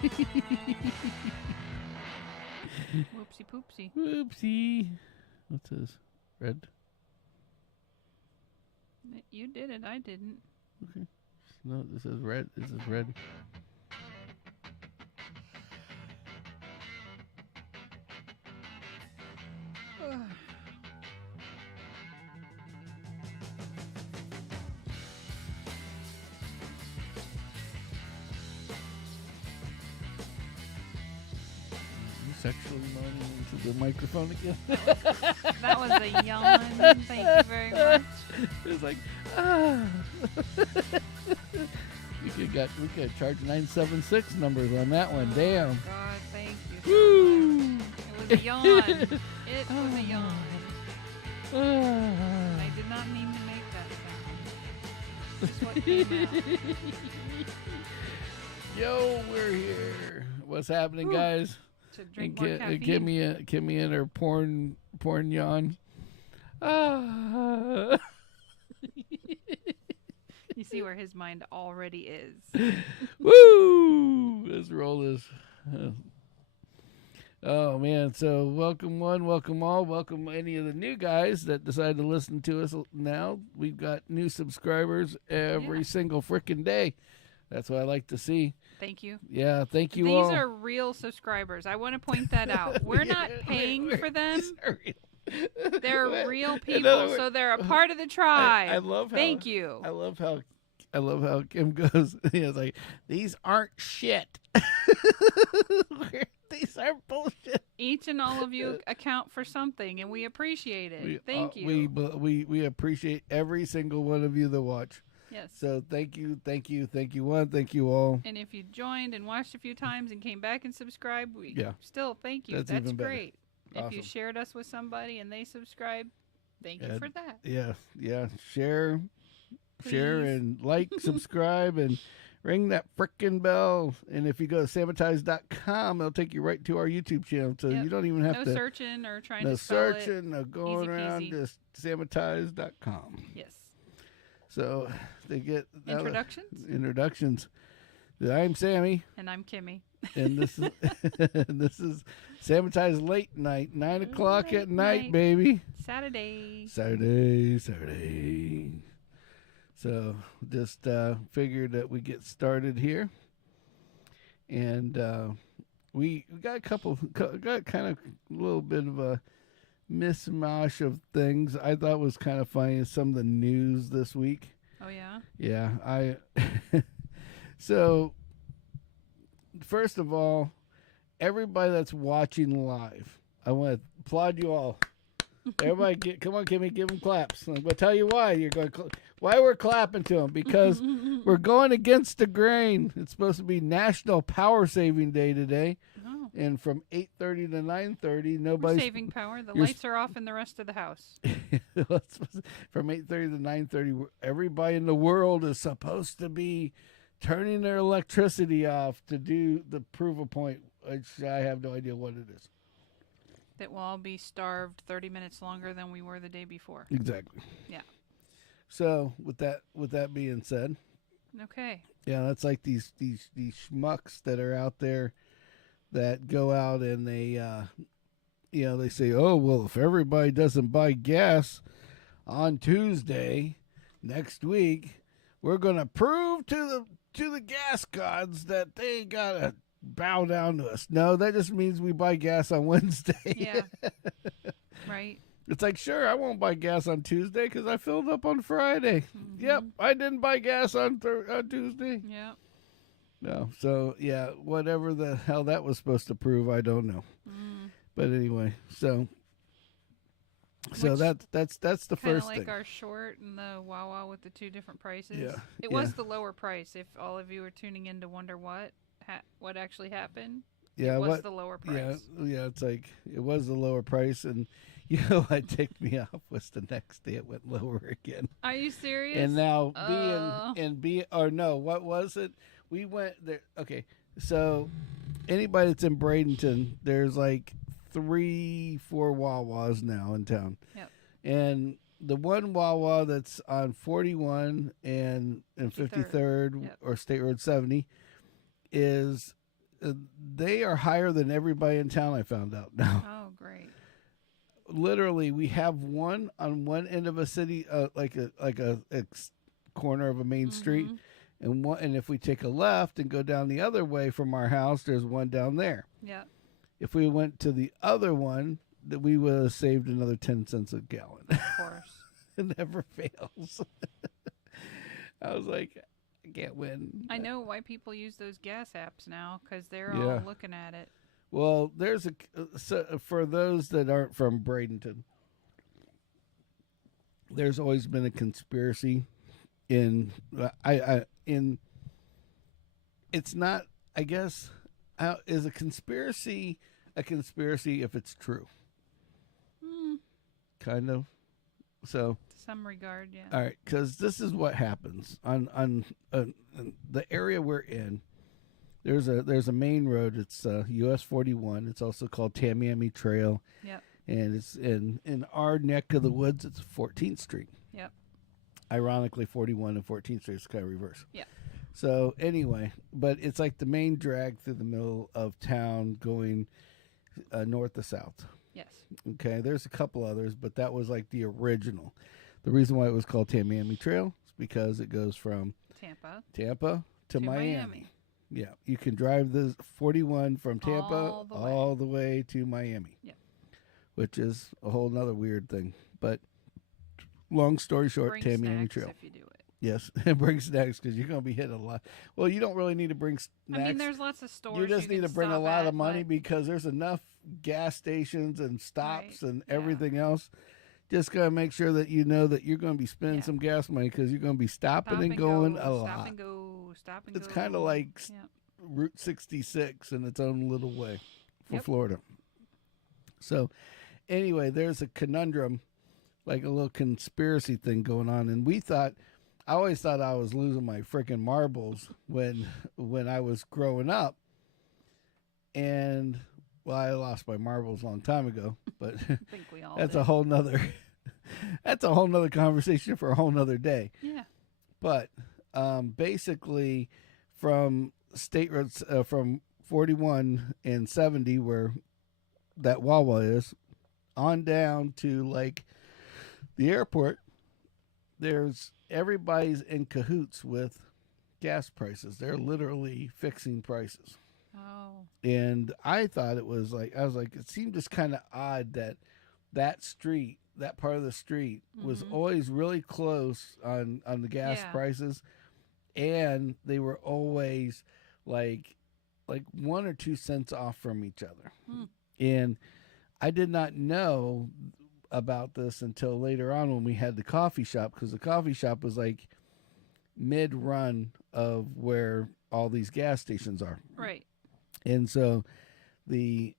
Whoopsie poopsie. Whoopsie. What's this? Red? You did it. I didn't. Okay. No, this is red. This is red. Sexually moaning into the microphone again. That was a yawn. Thank you very much. It was like, we could charge 976 numbers on that one. Damn. God, thank you. Woo! It was a yawn. It was a yawn. I did not mean to make that sound. Just what came out. Yo, we're here. What's happening, guys? To drink more caffeine. Give me in her porn yawn. You see where his mind already is. Woo! Let's roll this. Oh man! So welcome one, welcome all, welcome any of the new guys that decide to listen to us now. We've got new subscribers every single freaking day. That's what I like to see. Thank you. Yeah, thank you all. These are real subscribers. I want to point that out. We're not paying for them. They're real people, so they're a part of the tribe. I love how. Thank you. I love how Kim goes. It's like, these aren't shit. These are bullshit. Each and all of you account for something, and we appreciate it. Thank you. We appreciate every single one of you that watch. Yes. So thank you one, thank you all. And if you joined and watched a few times and came back and subscribed, still thank you. That's even great. Awesome. If you shared us with somebody and they subscribed, thank you for that. Yeah. Share and like, subscribe, and ring that frickin' bell. And if you go to Sammitized.com, it'll take you right to our YouTube channel. So you don't even have to. No searching or trying to spell it. No searching, no going around. Just Sammitized.com. Yes. So they get introductions. I'm Sammy, and I'm Kimmy, and this is this is Sammitized Late Night, 9 o'clock at night, baby. Saturday. So just figured that we get started here, and we got got kind of a little bit of a mishmash of things. I thought was kind of funny some of the news this week. Oh yeah? Yeah, so first of all, everybody that's watching live, I want to applaud you all. Everybody, come on, Kimmy, give them claps. I'm going to tell you why why we're clapping to them, because we're going against the grain. It's supposed to be National Power Saving Day today. And from 8:30 to 9:30, nobody's saving power. The lights are off in the rest of the house. From 8:30 to 9:30, everybody in the world is supposed to be turning their electricity off to do the prove a point, which I have no idea what it is. That we'll all be starved 30 minutes longer than we were the day before. Exactly. Yeah. So with that being said, okay. Yeah, that's like these schmucks that are out there that go out and they they say, oh, well, if everybody doesn't buy gas on Tuesday next week, we're going to prove to the gas gods that they got to bow down to us. No, that just means we buy gas on Wednesday. Yeah. Right. It's like, sure, I won't buy gas on Tuesday because I filled up on Friday. Mm-hmm. Yep, I didn't buy gas on Tuesday. Yep. No, so yeah, whatever the hell that was supposed to prove, I don't know. But anyway, so that's the first thing. Like our short and the Wawa with the two different prices. Yeah, it was the lower price. If all of you were tuning in to wonder what actually happened, yeah, it was the lower price. Yeah, it's like it was the lower price, and what ticked me off was the next day it went lower again. Are you serious? And now what was it? We went there. Okay, so anybody that's in Bradenton, there's like 3-4 Wawas now in town. Yep. And the one Wawa that's on 41 and 53rd Yep. or State Road 70 is they are higher than everybody in town. I found out now. Oh, great. Literally, we have one on one end of a city, like a corner of a main street, and if we take a left and go down the other way from our house, there's one down there. Yeah. If we went to the other one, that we would have saved another 10 cents a gallon. Of course. It never fails. I was like, I can't win. I know why people use those gas apps now, because they're all looking at it. Well, there's for those that aren't from Bradenton, there's always been a conspiracy in it's not, I guess, is a conspiracy if it's true? Kind of. So to some regard, yeah. All right, because this is what happens on the area we're in. There's a main road. It's US 41. It's also called Tamiami Trail. Yep. And it's in our neck of the woods. It's 14th Street. Yep. Ironically, 41 and 14th Street is kind of reverse. Yeah. So anyway, but it's like the main drag through the middle of town, going north to south. Yes. Okay, there's a couple others, but that was like the original. The reason why it was called Tamiami Trail is because it goes from Tampa to Miami. Yeah, you can drive the 41 from Tampa all the way to Miami. Yeah. Which is a whole nother weird thing. But long story short, Tamiami Trail. If you do it. Yes, and bring snacks because you're going to be hitting a lot. Well, you don't really need to bring snacks. I mean, there's lots of stores. You just need to bring a lot of money because there's enough gas stations and stops and everything else. Just got to make sure that you know that you're going to be spending some gas money because you're going to be stopping and going a lot. Stop and go. It's kind of like Route 66 in its own little way for Florida. So anyway, there's a conundrum, like a little conspiracy thing going on. And I always thought I was losing my freaking marbles when I was growing up. And, well, I lost my marbles a long time ago, but I think we all that's did. a whole nother conversation for a whole nother day. Yeah. But basically from state roads, from 41 and 70, where that Wawa is, on down to like the airport, everybody's in cahoots with gas prices. They're literally fixing prices. Oh. And I thought it was like, it seemed just kind of odd that street, that part of the street was always really close on the gas prices. And they were always like 1 or 2 cents off from each other. And I did not know about this until later on when we had the coffee shop, because the coffee shop was like mid-run of where all these gas stations are. Right. And so the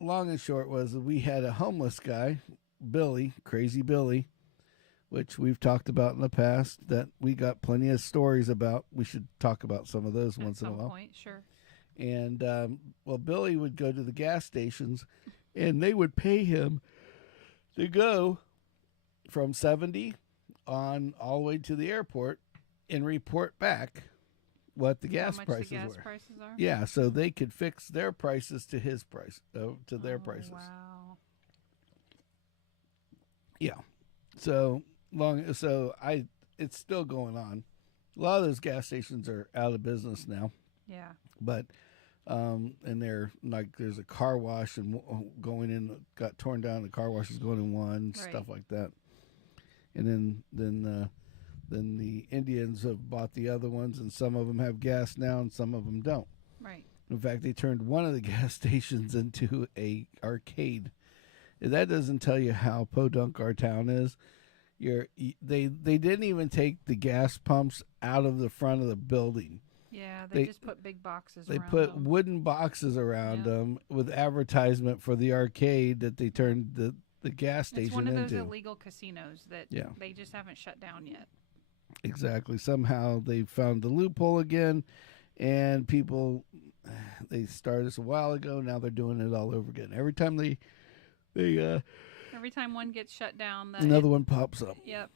long and short was we had a homeless guy, Billy, Crazy Billy, which we've talked about in the past, that we got plenty of stories about. We should talk about some of those once in a while. At some point, sure. And, Billy would go to the gas stations, and they would pay him to go from 70 on all the way to the airport and report back what the gas prices were. Yeah, so they could fix their prices to his price, to their prices. Wow. Yeah. It's still going on. A lot of those gas stations are out of business now. Yeah. But and they're like, there's a car wash and going in, got torn down. The car wash is going in one, stuff like that. And then the Indians have bought the other ones, and some of them have gas now, and some of them don't. Right. In fact, they turned one of the gas stations into a arcade. If that doesn't tell you how podunk our town is. They didn't even take the gas pumps out of the front of the building. Yeah, they just put big boxes around them. They put wooden boxes around them with advertisement for the arcade that they turned the gas station into. It's one of those illegal casinos that they just haven't shut down yet. Exactly. Somehow they found the loophole again, and people, they started this a while ago. Now they're doing it all over again. Every time every time one gets shut down, another one pops up. Yep.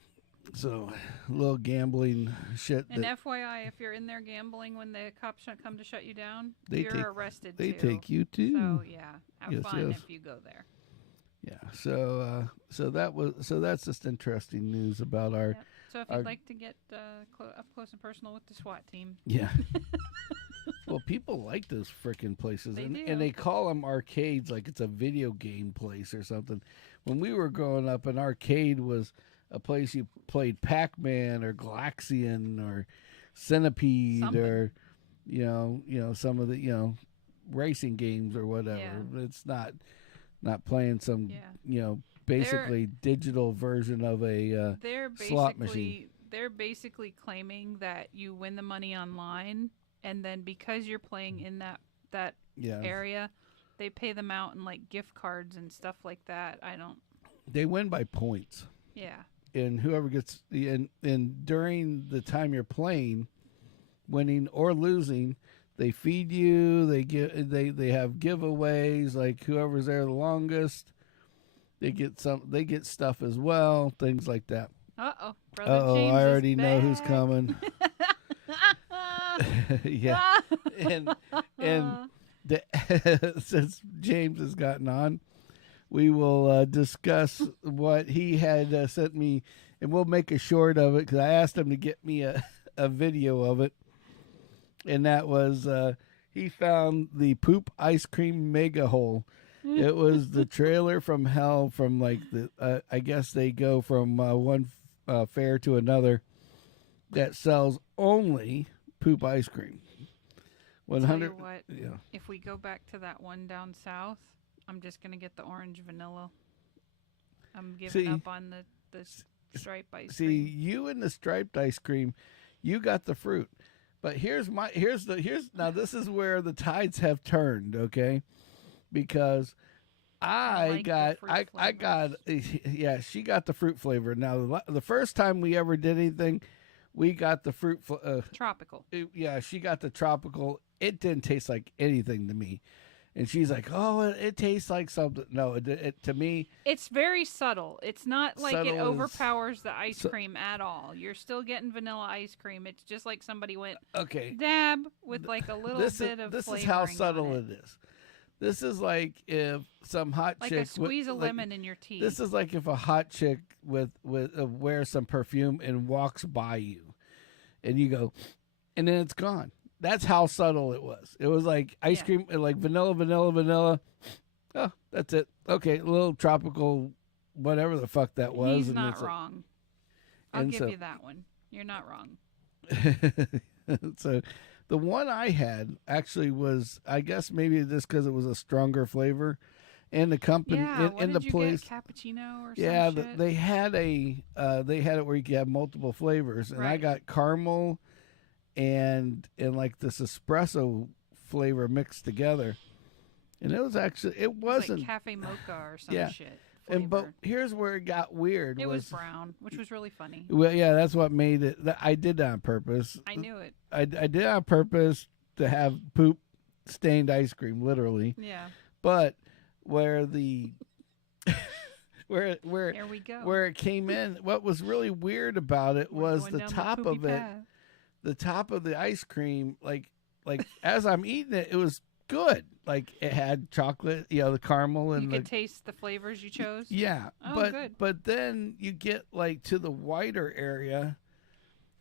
So, a little gambling shit. And FYI, if you're in there gambling when the cops come to shut you down, They you're take- arrested They too. take you too. So yeah, have Yes, fun yes. if you go there. Yeah. So that's just interesting news about our. Yep. So if you'd like to get up close and personal with the SWAT team, Yeah. Well, people like those frickin' places, They do. and they call them arcades like it's a video game place or something. When we were growing up, an arcade was a place you played Pac-Man or Galaxian or Centipede Something. or some of the racing games or whatever. Yeah. It's not playing some Yeah. basically digital version of a they're slot basically machine. they're basically claiming that you win the money online, and then because you're playing in that Yeah. area, they pay them out in like gift cards and stuff like that. I don't. They win by points. Yeah. And whoever gets and during the time you're playing, winning or losing, they feed you. They have giveaways. Like whoever's there the longest, they get stuff as well. Things like that. Brother James I already is know back. who's coming. Yeah, and since James has gotten on, we will discuss what he had sent me, and we'll make a short of it because I asked him to get me a video of it, and that was he found the poop ice cream mega hole. It was the trailer from hell from like the I guess they go from one fair to another that sells only poop ice cream. 100. Tell you what, Yeah. if we go back to that one down south, I'm just gonna get the orange vanilla. I'm giving up on the striped ice See, cream. you and the striped ice cream, you got the fruit. But here's now this is where the tides have turned, okay? Because I like the fruit yeah, she got the fruit flavor. Now the first time we ever did anything, we got the fruit Tropical. Yeah, she got the tropical. It didn't taste like anything to me. And she's like, "Oh, it tastes like something." No, it to me, It's very subtle. It's not like it Subtle is- overpowers the ice cream at all. You're still getting vanilla ice cream. It's just like somebody went okay. dab with like a little bit of this is flavoring how on subtle it. it is. This is like if some hot Like chick a squeeze of like, lemon in your tea. This is like if a hot chick with wears some perfume and walks by you, and you go, and then it's gone. That's how subtle it was. It was like ice cream, like vanilla. Oh, that's it. Okay, a little tropical, whatever the fuck that was. He's and not it's wrong. I'll and give so- you that one. You're not wrong. So the one I had actually was, I guess maybe just because it was a stronger flavor, and the company Yeah, what in did the you place. get? Cappuccino or Yeah, some shit? they had it where you could have multiple flavors, and I Right. got caramel and like this espresso flavor mixed together, and it was actually it It was wasn't. like cafe mocha or some Yeah. shit. And but flavor. here's where it got weird. It was brown, which was really funny. Well, yeah, that's what made it. I did that on purpose. I knew it. I did it on purpose to have poop stained ice cream, literally. Yeah. But where the where There we go. where it came in, what was really weird about it We're was going the down top poopy of it. path. The top of the ice cream, like as I'm eating it, it was good. Like it had chocolate, the caramel and You the could taste the flavors you chose. yeah. Oh, but good. but then you get like to the whiter area,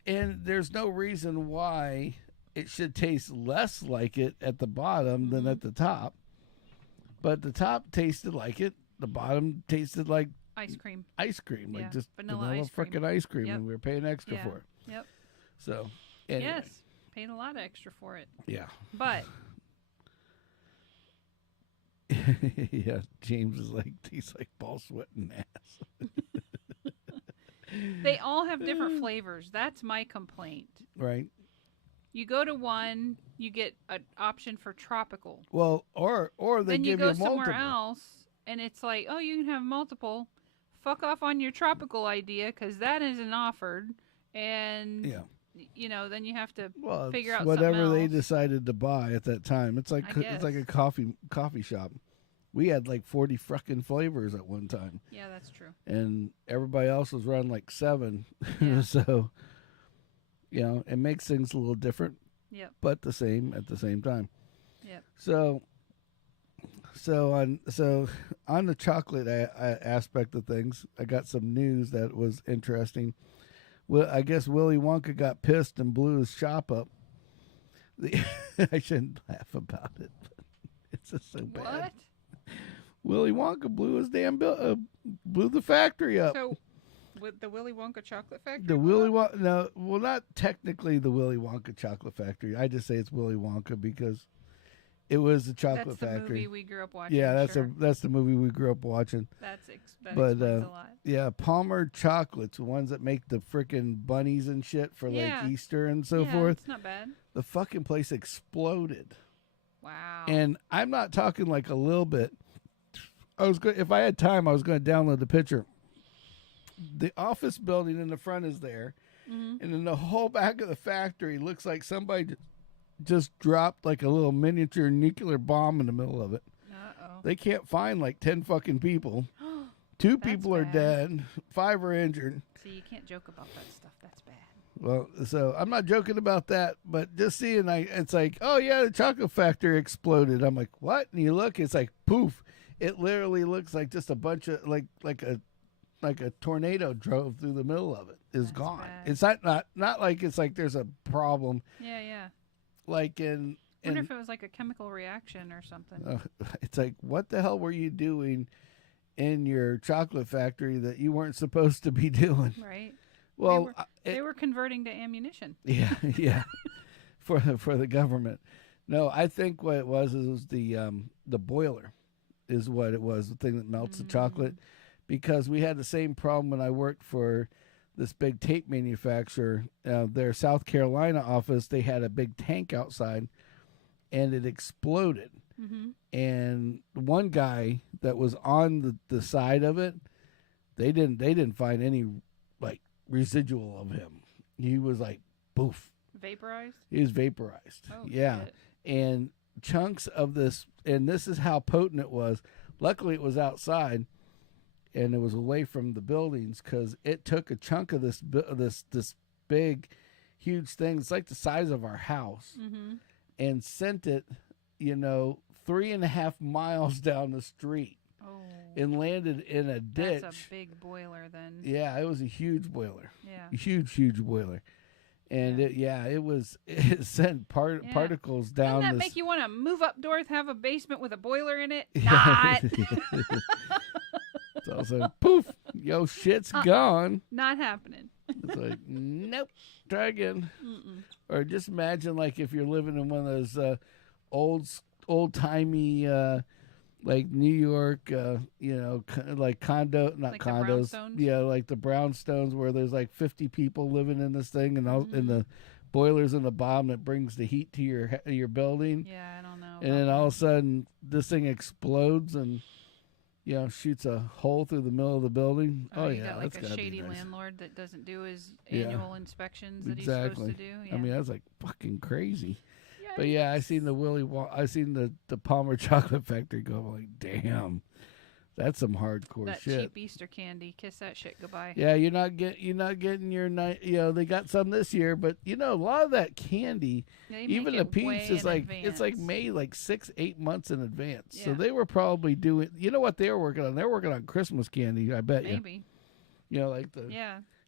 and there's no reason why it should taste less like it at the bottom than Mm-hmm. at the top. But the top tasted like it. The bottom tasted like Ice cream. ice cream, like Yeah, just vanilla ice cream. frickin' ice cream, Yep. and we were paying extra Yeah. for it. Yep. So anyway, Yes. Paid a lot of extra for it. yeah. But Yeah, James is like, tastes like ball sweat and ass. they all have different flavors. That's my complaint. Right. You go to one, you get an option for tropical. Well, or they Then you give go you multiple. somewhere else, and it's like, oh, you can have multiple. Fuck off on your tropical idea, because that isn't offered. And, Yeah. then you have to Well, figure it's out whatever something they else. decided to buy at that time. It's like I it's like a guess. coffee shop. We had like 40 fucking flavors at one time. Yeah, that's true. And everybody else was running like 7. Yeah. So, it makes things a little different. Yep. But the same at the same time. Yep. So on the chocolate aspect of things, I got some news that was interesting. Well, I guess Willy Wonka got pissed and blew his shop up. I shouldn't laugh about it. But it's just so bad. What? Willy Wonka blew his blew the factory up. So, with the Willy Wonka chocolate factory? The Willy Wonka, no, well, not technically the Willy Wonka chocolate factory. I just say it's Willy Wonka because it was a chocolate factory. That's the movie we grew up watching. Yeah, sure. that's the movie we grew up watching. That explains a lot. Yeah, Palmer chocolates, the ones that make the frickin' bunnies and shit for like Easter and so forth. It's not bad. The fucking place exploded. Wow. And I'm not talking like a little bit. If I had time, I was going to download the picture. The office building in the front is there, and then the whole back of the factory looks like somebody just dropped like a little miniature nuclear bomb in the middle of it. Uh-oh. They can't find like 10 fucking people. 2 people are dead. 5 are injured. See, you can't joke about that stuff. That's bad. Well, so I'm not joking about that, but just seeing, it's like, oh yeah, the chocolate factory exploded. I'm like, what? And you look, it's like poof. It literally looks like just a bunch of like a tornado drove through the middle of it. Is gone. Bad. It's not like it's like there's a problem. Yeah. Like I wonder if it was like a chemical reaction or something. It's like, what the hell were you doing in your chocolate factory that you weren't supposed to be doing? Right. Well, they were converting to ammunition. Yeah, for the government. No, I think what it was the boiler, is what it was, the thing that melts the chocolate, because we had the same problem when I worked for this big tape manufacturer. Their South Carolina office, they had a big tank outside, and it exploded. And one guy that was on the side of it, they didn't find any like residual of him. He was like poof, vaporized. He was vaporized. Oh, yeah, shit. And chunks of this, and this is how potent it was. Luckily, it was outside, and it was away from the buildings, because it took a chunk of this big, huge thing. It's like the size of our house, and sent it, 3.5 miles down the street. Oh. And landed in a ditch. That's a big boiler then. Yeah, it was a huge boiler. Yeah. A huge boiler. And it sent particles down. Doesn't that make you want to move up north, have a basement with a boiler in it? Yeah. Not. It's also poof, yo, shit's gone. Not happening. It's like, nope, try again. Or just imagine, like, if you're living in one of those old timey, like New York, like not like condos. The Yeah, like the brownstones, where there's like 50 people living in this thing, and and the boiler's in the bottom that brings the heat to your building. Yeah, I don't know. And then all of a sudden, this thing explodes and shoots a hole through the middle of the building. Oh yeah, got that's like a gotta shady be nice. landlord that doesn't do his annual inspections that he's Exactly. supposed to do. Yeah. I mean, that's like fucking crazy. Yikes. But yeah, I seen the Palmer chocolate factory go. I'm like, damn, that's some hardcore that shit. cheap Easter candy. Kiss that shit goodbye. Yeah, you're not getting your night. They got some this year, but a lot of that candy, even the Peeps, is like it's like made like 6-8 months in advance. Yeah. So they were probably doing. You know what they were working on? They're working on Christmas candy. I bet Maybe. like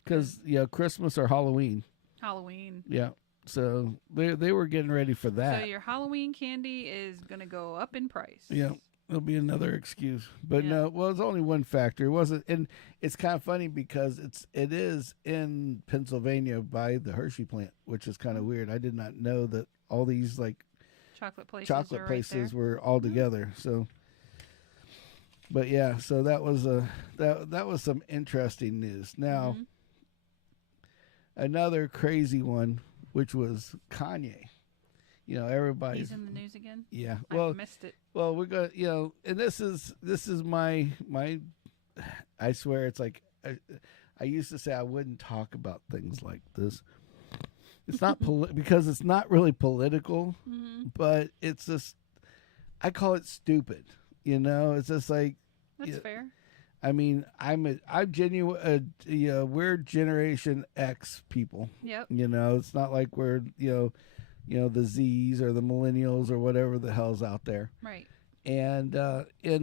because Christmas or Halloween. Halloween. Yeah. So they were getting ready for that. So your Halloween candy is gonna go up in price. Yeah. It'll be another excuse, but Yeah. no. Well, it's only one factory. It wasn't, and it's kind of funny because it is in Pennsylvania by the Hershey plant, which is kind of weird. I did not know that all these like chocolate places, chocolate are places right were all together. So, but yeah, so that was that was some interesting news. Now, another crazy one, which was Kanye. Everybody's. He's in the news again. Yeah. I Well, missed it. Well, we're gonna, and this is my. I swear, it's like I used to say I wouldn't talk about things like this. It's not because it's not really political, but it's just I call it stupid. You know, it's just like That's fair. I mean, I'm genuine. We're Generation X people. Yep. You know, it's not like we're the Z's or the millennials or whatever the hell's out there. Right. And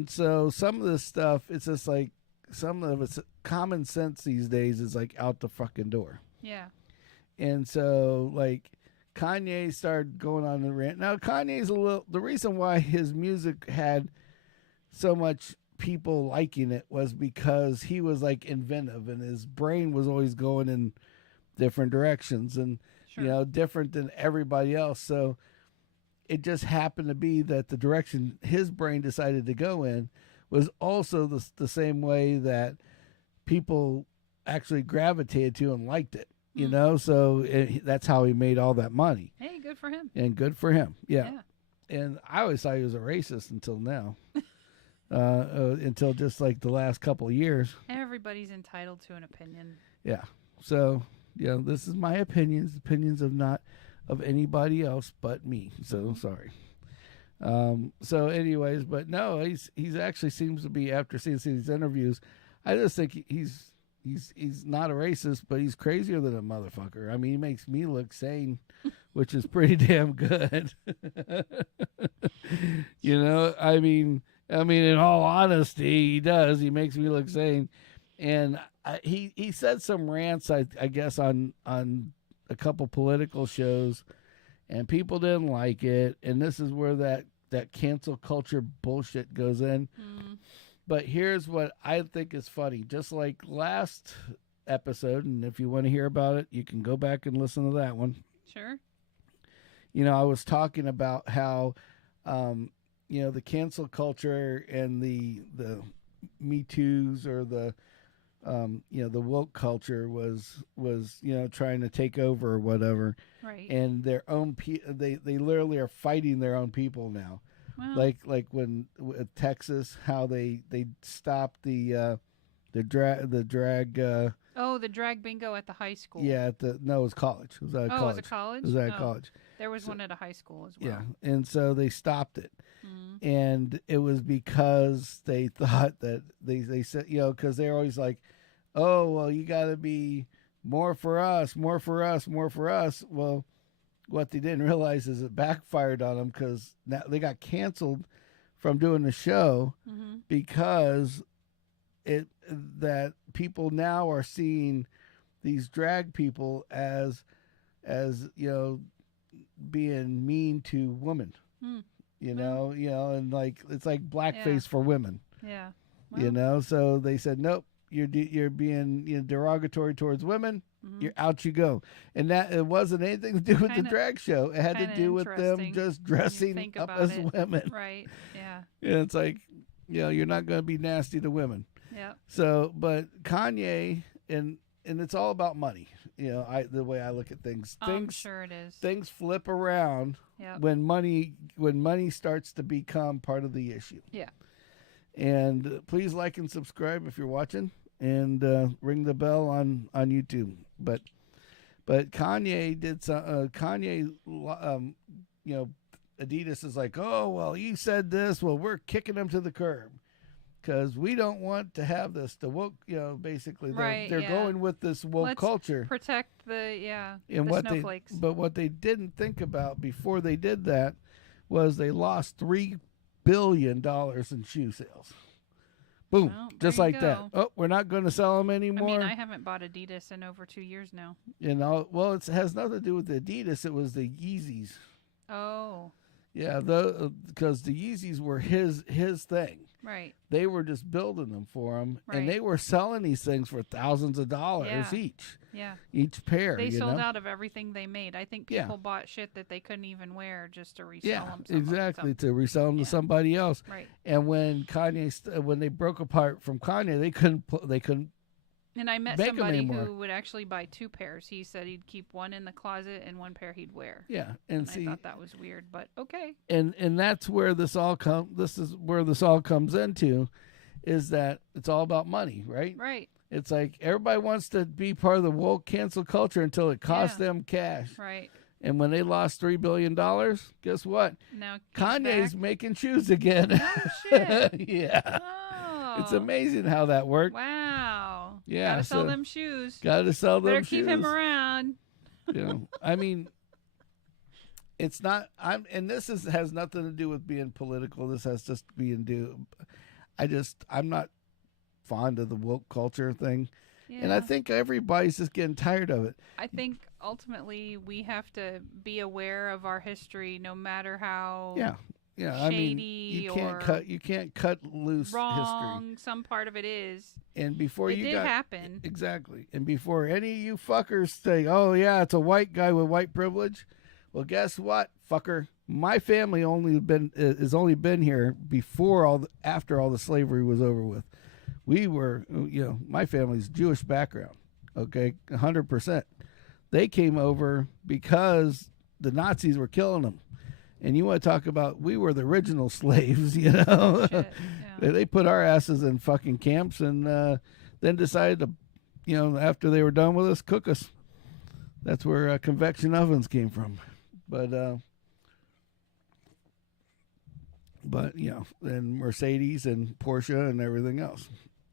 so some of this stuff, it's just like some of it's common sense these days is like out the fucking door. Yeah. And so like Kanye started going on the rant. Now Kanye's the reason why his music had so much people liking it was because he was like inventive and his brain was always going in different directions and different than everybody else. So it just happened to be that the direction his brain decided to go in was also the same way that people actually gravitated to and liked it. You know, so that's how he made all that money. Hey, good for him. And good for him. Yeah. And I always thought he was a racist until now. Until just like the last couple of years. Everybody's entitled to an opinion. Yeah. So, this is my opinions of anybody else but me. So sorry. So anyways, but no, he's actually seems to be, after seeing these interviews, I just think he's not a racist, but he's crazier than a motherfucker. I mean, he makes me look sane, which is pretty damn good. I mean, in all honesty, he does. He makes me look sane. And he said some rants, I guess, on a couple political shows, and people didn't like it. And this is where that cancel culture bullshit goes in. But here's what I think is funny. Just like last episode, and if you want to hear about it, you can go back and listen to that one. Sure. I was talking about how the cancel culture and the Me Too's or the woke culture was trying to take over or whatever. Right. And their own they literally are fighting their own people now. Well, like when with Texas, how they stopped the drag. The drag bingo at the high school. Yeah, it was college. It was at college. Was it college? It was at college. There was one at a high school as well. Yeah, and so they stopped it. And it was because they thought that they said, because they're always like, oh, well, you got to be more for us, more for us, more for us. Well, what they didn't realize is it backfired on them because now they got canceled from doing the show because that people now are seeing these drag people as being mean to women. And like it's like blackface for women. Yeah. Well, so they said nope, you're being derogatory towards women. You're out you go. And that it wasn't anything to do with the drag show. It had to do with them just dressing up as women. Right. Yeah. And it's like, you're not going to be nasty to women. Yeah. So, but Kanye and it's all about money. The way I look at things. I'm sure it is. Things flip around when money starts to become part of the issue. Yeah. And please like and subscribe if you're watching, and ring the bell on YouTube. But Kanye did some. Adidas is like, oh well, you said this. Well, we're kicking him to the curb because we don't want to have this. The woke, basically they're going with this woke culture. Protect the snowflakes. But what they didn't think about before they did that was they lost $3 billion in shoe sales. Boom, well, just like that. Oh, we're not going to sell them anymore. I mean, I haven't bought Adidas in over 2 years now. Well, it has nothing to do with the Adidas. It was the Yeezys. Oh. Yeah, because the Yeezys were his thing. Right. They were just building them for him, right. And they were selling these things for thousands of dollars each. Yeah. Each pair. They sold out of everything they made. I think people bought shit that they couldn't even wear just to resell them. Exactly, to resell them to somebody else. Right. And when when they broke apart from Kanye, they couldn't. And I met somebody who would actually buy 2 pairs. He said he'd keep one in the closet and one pair he'd wear. Yeah, and I thought that was weird, but okay. And that's where this is where this all comes into, is that it's all about money, right? Right. It's like everybody wants to be part of the woke cancel culture until it costs them cash. Right. And when they lost $3 billion, guess what? Now Kanye's back. making shoes again. No shit. Yeah. Oh. It's amazing how that worked. Wow. Yeah. Gotta sell them shoes. Gotta sell them Better shoes. keep him around. You know, I mean, it's not. And this has nothing to do with being political. This has just I'm not fond of the woke culture thing. Yeah. And I think everybody's just getting tired of it. I think ultimately we have to be aware of our history, no matter how shady I mean, you can't cut loose wrong history. Some part of it is. And before it did happen. Exactly. And before any of you fuckers say, "Oh yeah, it's a white guy with white privilege," well, guess what, fucker? My family has only been here after all the slavery was over with. We were, my family's Jewish background, okay, 100%. They came over because the Nazis were killing them. And you want to talk about, we were the original slaves, Shit, yeah. They put our asses in fucking camps and then decided to, after they were done with us, cook us. That's where convection ovens came from. But and Mercedes and Porsche and everything else.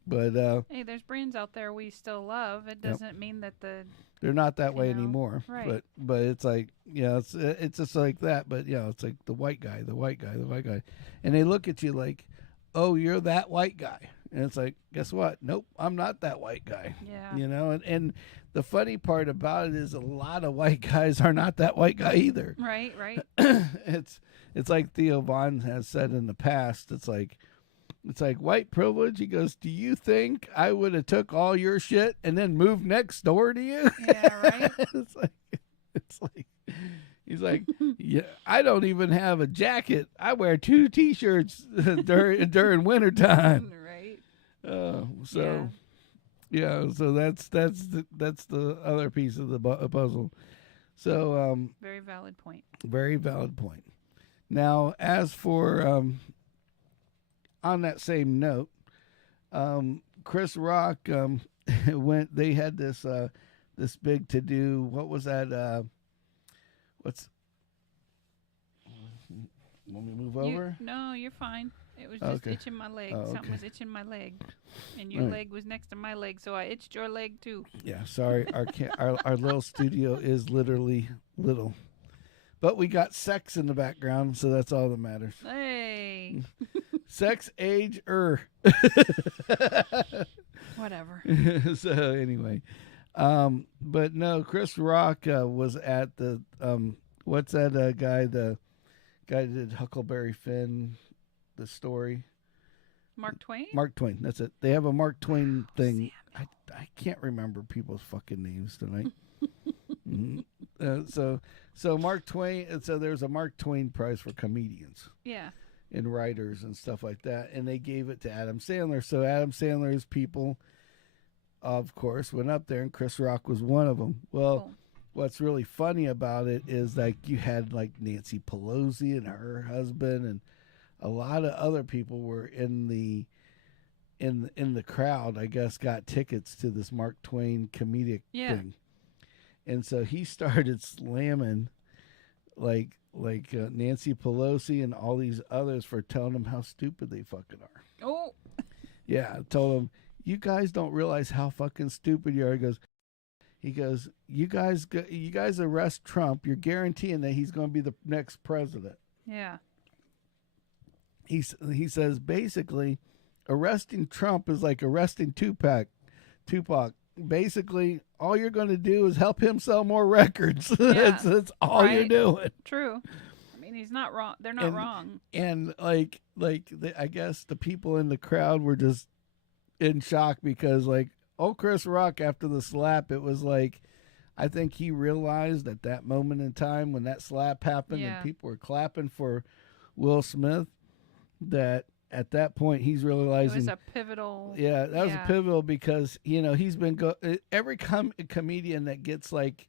But hey, there's brands out there we still love. It doesn't mean that they're not that way anymore. Right. But it's like, it's just like that. But it's like the white guy, and they look at you like, oh, you're that white guy, and it's like, guess what? Nope, I'm not that white guy. Yeah. And the funny part about it is a lot of white guys are not that white guy either. Right. It's like Theo Von has said in the past. It's like white privilege. He goes, "Do you think I would have took all your shit and then moved next door to you?" Yeah, right. It's like he's like, "Yeah, I don't even have a jacket. I wear 2 t-shirts during wintertime." Right. So that's the other piece of the puzzle. So very valid point. Very valid point. Now, as for on that same note, Chris Rock they had this big to do. What was that? Want me to move over? No, you're fine. It was just itching my leg. Something was itching my leg, and your leg was next to my leg, so I itched your leg too. Yeah, sorry. Our little studio is literally little. But we got sex in the background, so that's all that matters. Hey. Sex, age, Whatever. So anyway, but no, Chris Rock was at the what's that guy? The guy that did Huckleberry Finn, the story. Mark Twain. Mark Twain. That's it. They have a Mark Twain thing. I can't remember people's fucking names tonight. So Mark Twain. So there's a Mark Twain Prize for comedians. Yeah. And writers and stuff like that, and they gave it to Adam Sandler. So Adam Sandler's people, of course, went up there, and Chris Rock was one of them. Well, what's really funny about it is like you had like Nancy Pelosi and her husband, and a lot of other people were in the crowd. I guess got tickets to this Mark Twain comedic thing, and so he started slamming like Nancy Pelosi and all these others for telling them how stupid they fucking are. Oh. Yeah, told them, you guys don't realize how fucking stupid you are. He goes, you guys arrest Trump, you're guaranteeing that he's going to be the next president. Yeah. He says, basically, arresting Trump is like arresting Tupac. Basically, all you're going to do is help him sell more records. Yeah. that's all you're doing. True. I mean, he's not wrong. They're not wrong. And I guess the people in the crowd were just in shock because Chris Rock, after the slap, it was like, I think he realized at that moment in time when that slap happened and people were clapping for Will Smith, that at that point he's realizing it was a pivotal. Yeah, that was pivotal because he's been every comedian that gets like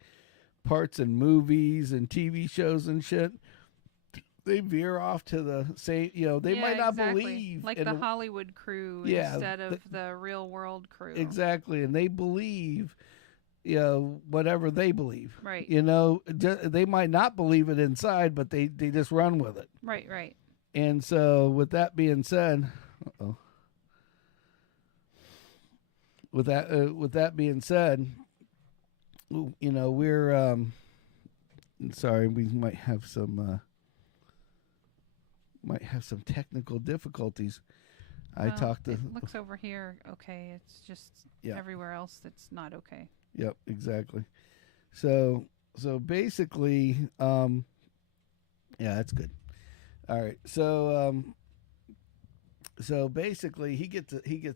parts in movies and TV shows and shit, they veer off to the same. They might not believe like the Hollywood crew instead of the real world crew. Exactly, and they believe whatever they believe. Right. They might not believe it inside, but they just run with it. Right. And so, with that being said, with that being said, we're sorry, we might have some technical difficulties. It looks over here okay. It's just everywhere else that's not okay. Yep, exactly. So basically, that's good. All right. So basically, he gets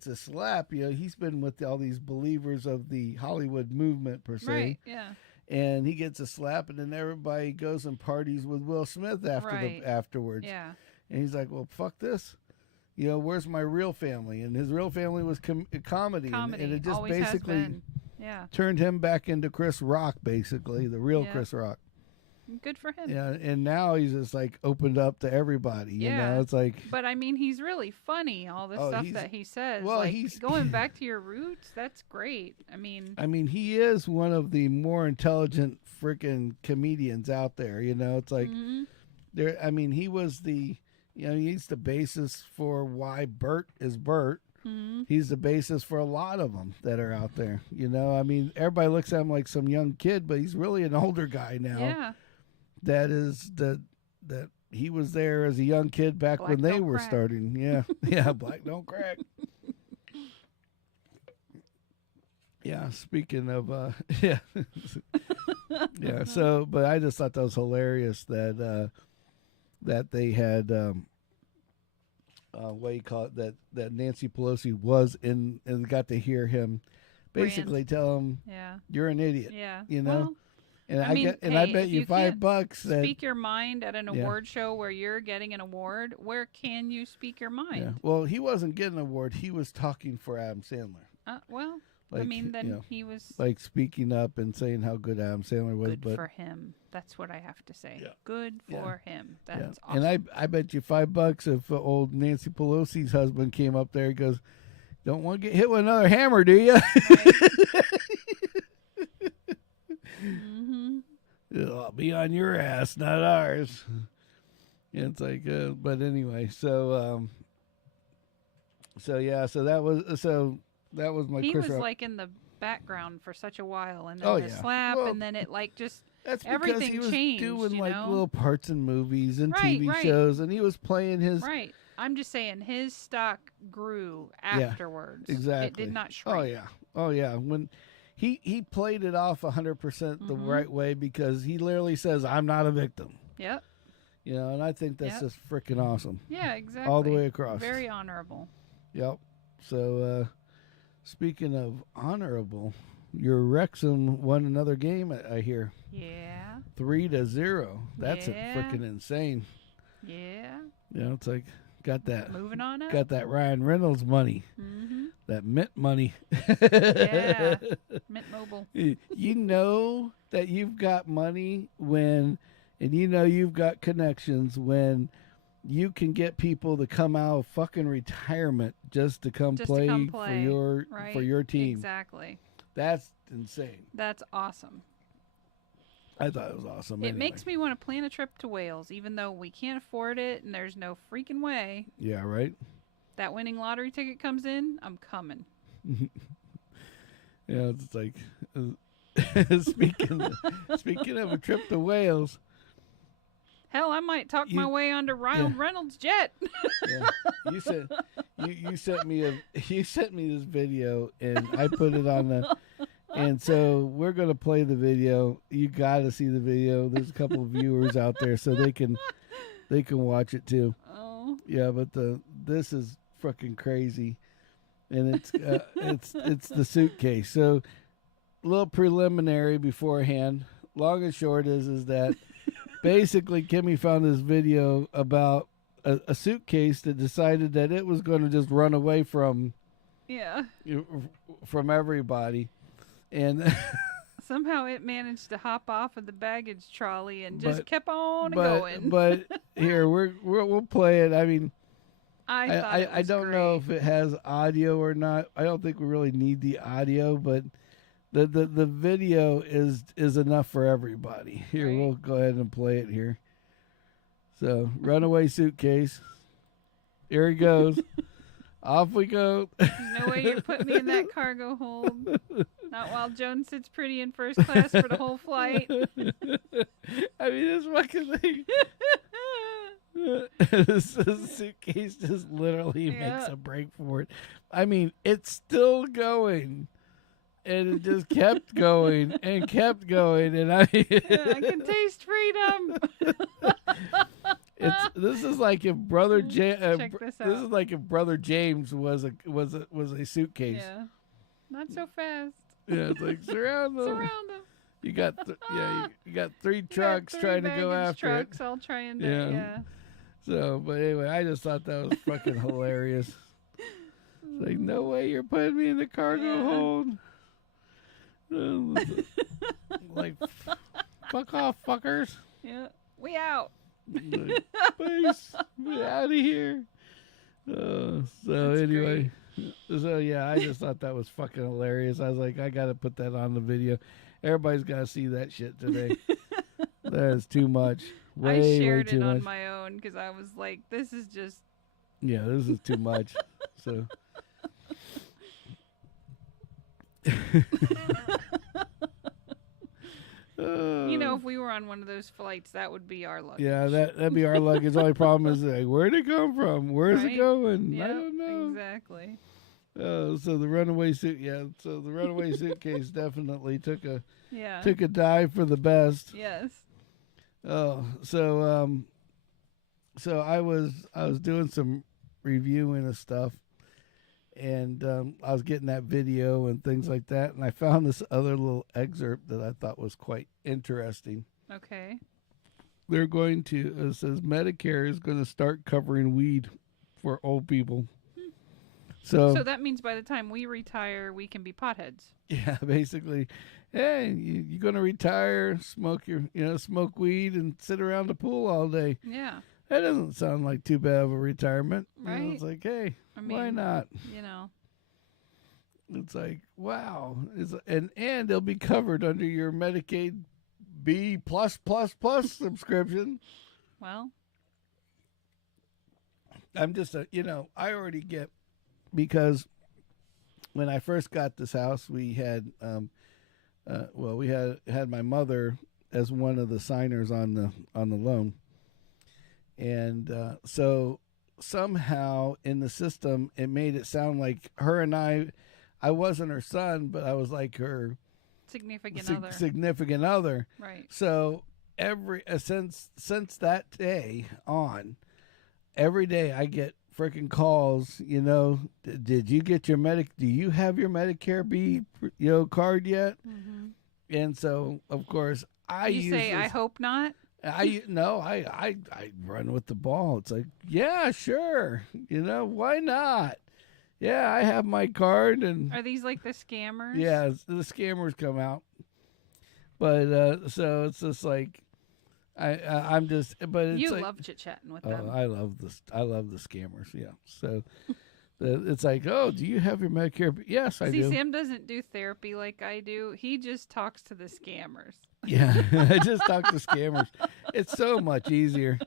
a slap. He's been with all these believers of the Hollywood movement per se. Right. Yeah. And he gets a slap, and then everybody goes and parties with Will Smith afterwards. Yeah. And he's like, "Well, fuck this. Where's my real family?" And his real family was comedy. And it just always basically has been. Yeah. turned him back into Chris Rock, basically the real Chris Rock. Good for him. Yeah, and now he's just like opened up to everybody. It's like. But I mean, he's really funny. All the stuff that he says. Well, he's going back to your roots. That's great. I mean, he is one of the more intelligent freaking comedians out there. It's like there. I mean, he was the. He's the basis for why Bert is Bert. Mm-hmm. He's the basis for a lot of them that are out there. I mean, everybody looks at him like some young kid, but he's really an older guy now. Yeah. That he was there as a young kid back Black when they don't were crack. starting. Yeah. Yeah. Black don't crack. Yeah. Speaking of, yeah. Yeah. So, but I just thought that was hilarious that they had, what do you call it? That Nancy Pelosi was in and got to hear him basically tell him, "You're an idiot." Yeah. Well, and I bet you $5 that speak your mind at an award show where you're getting an award. Where can you speak your mind? Yeah. Well, he wasn't getting an award. He was talking for Adam Sandler. Well, Like, I mean, then he was like speaking up and saying how good Adam Sandler was. Good for him. That's what I have to say. Yeah. Good for him. That's awesome. And I bet you $5 if old Nancy Pelosi's husband came up there and goes, "Don't want to get hit with another hammer, do you?" Mm-hmm. It'll be on your ass, not ours. And it's like, but anyway, so that was my. He Chris was Rock. Like in the background for such a while, and then the slap, and then it like just that's everything because he was changed. Doing like little parts in movies and TV right. shows, and he was playing his. Right. I'm just saying his stock grew afterwards. Exactly. It did not shrink. Oh yeah. When he played it off 100% the right way because he literally says, "I'm not a victim." Yep. And I think that's just freaking awesome. Yeah, exactly. All the way across. Very honorable. Yep. So, speaking of honorable, your Wrexham won another game, I hear. Yeah. 3-0. That's freaking insane. Yeah. It's like, got that. Moving on up. Got that Ryan Reynolds money. Mm-hmm. That Mint money. Yeah. Mint Mobile. You know that you've got money and you've got connections when you can get people to come out of fucking retirement just to come play for your team. Exactly. That's insane. That's awesome. I thought it was awesome. It makes me want to plan a trip to Wales, even though we can't afford it and there's no freaking way. Yeah, right? That winning lottery ticket comes in, I'm coming. Yeah, it's like, speaking of a trip to Wales. Hell, I might talk my way onto Ryan Reynolds' jet. Yeah. You sent me this video and I put it on the. And so we're gonna play the video. You got to see the video. There's a couple of viewers out there, so they can watch it too. Oh. Yeah, but this is fucking crazy, and it's the suitcase. So a little preliminary beforehand. Long and short is that basically Kimmy found this video about a suitcase that decided that it was going to just run away from everybody. And somehow it managed to hop off of the baggage trolley and just kept on going. But here we'll play it. I mean, I don't know if it has audio or not. I don't think we really need the audio, but The video is enough for everybody. Here, Right. we'll go ahead and play it here. So, runaway suitcase. Here he goes. Off we go. There's no way you're putting me in that cargo hold. Not while Joan sits pretty in first class for the whole flight. I mean, this fucking thing. This suitcase just literally makes a break for it. I mean, it's still going. And it just kept going and kept going. And I can taste freedom. This is like if Brother Check this out. This is like if Brother James was a suitcase. Yeah. Not so fast. Yeah, it's like surround them. Surround them. You got you got three trucks trying to go after trucks all trying to yeah. So, but anyway, I just thought that was fucking hilarious. It's like, no way you're putting me in the cargo hold. Like, fuck off, fuckers. Yeah, we out. Like, please, get out of here. So That's anyway, so yeah, I just thought that was fucking hilarious. I was like, I got to put that on the video. Everybody's got to see that shit today. That is too much. I shared way too it on much. my own because I was like, this is just. Yeah, this is too much. So. You know, if we were on one of those flights, that would be our luggage. Yeah, that'd be our luggage. The only problem is, like, where'd it come from? Where's it going? Yep, I don't know. Exactly. So the runaway suitcase definitely took a Yeah. took a dive for the best. Yes. Oh, so I was doing some reviewing of stuff, and I was getting that video and things like that, and I found this other little excerpt that I thought was quite interesting. Okay. They're going to, it says Medicare is going to start covering weed for old people. So that means by the time we retire, we can be potheads. Yeah, basically, hey, you're going to retire, smoke weed and sit around the pool all day. Yeah. That doesn't sound like too bad of a retirement. Right. You know, it's like, hey, I mean, why not? You know. It's like, wow. And they'll be covered under your Medicaid B subscription. Well. I'm just, I already get, because when I first got this house, we had, we had my mother as one of the signers on the loan. And so somehow in the system, it made it sound like her and I wasn't her son, but I was like her significant other. Right. So since that day on, every day I get freaking calls. Did you get your do you have your Medicare B card yet? Mm-hmm. And so of course I hope not. I run with the ball. It's like, yeah, sure. Why not? Yeah, I have my card. And are these like the scammers? Yeah, the scammers come out. But so it's just like, I'm just. But it's you like, love chit-chatting with them. I love this. I love the scammers. Yeah. So it's like, oh, do you have your Medicare? Yes, I do. See, Sam doesn't do therapy like I do. He just talks to the scammers. Yeah, I just talk to scammers. It's so much easier.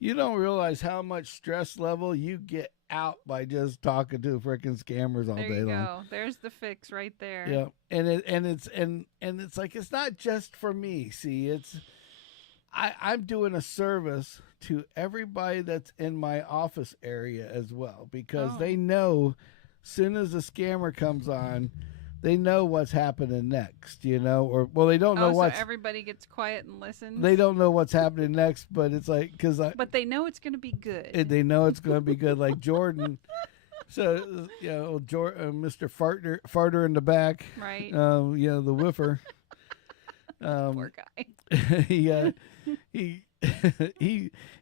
You don't realize how much stress level you get out by just talking to freaking scammers all day long. There you go. There's the fix right there. Yeah, and it's like, it's not just for me. See, I'm doing a service to everybody that's in my office area as well, because they know soon as the scammer comes on, they know what's happening next, they don't know so everybody gets quiet and listens. They don't know what's happening next, but it's like, but they know it's going to be good. They know it's going to be good, like Jordan. So, Mr. Farter in the back, right? The whiffer. Poor guy.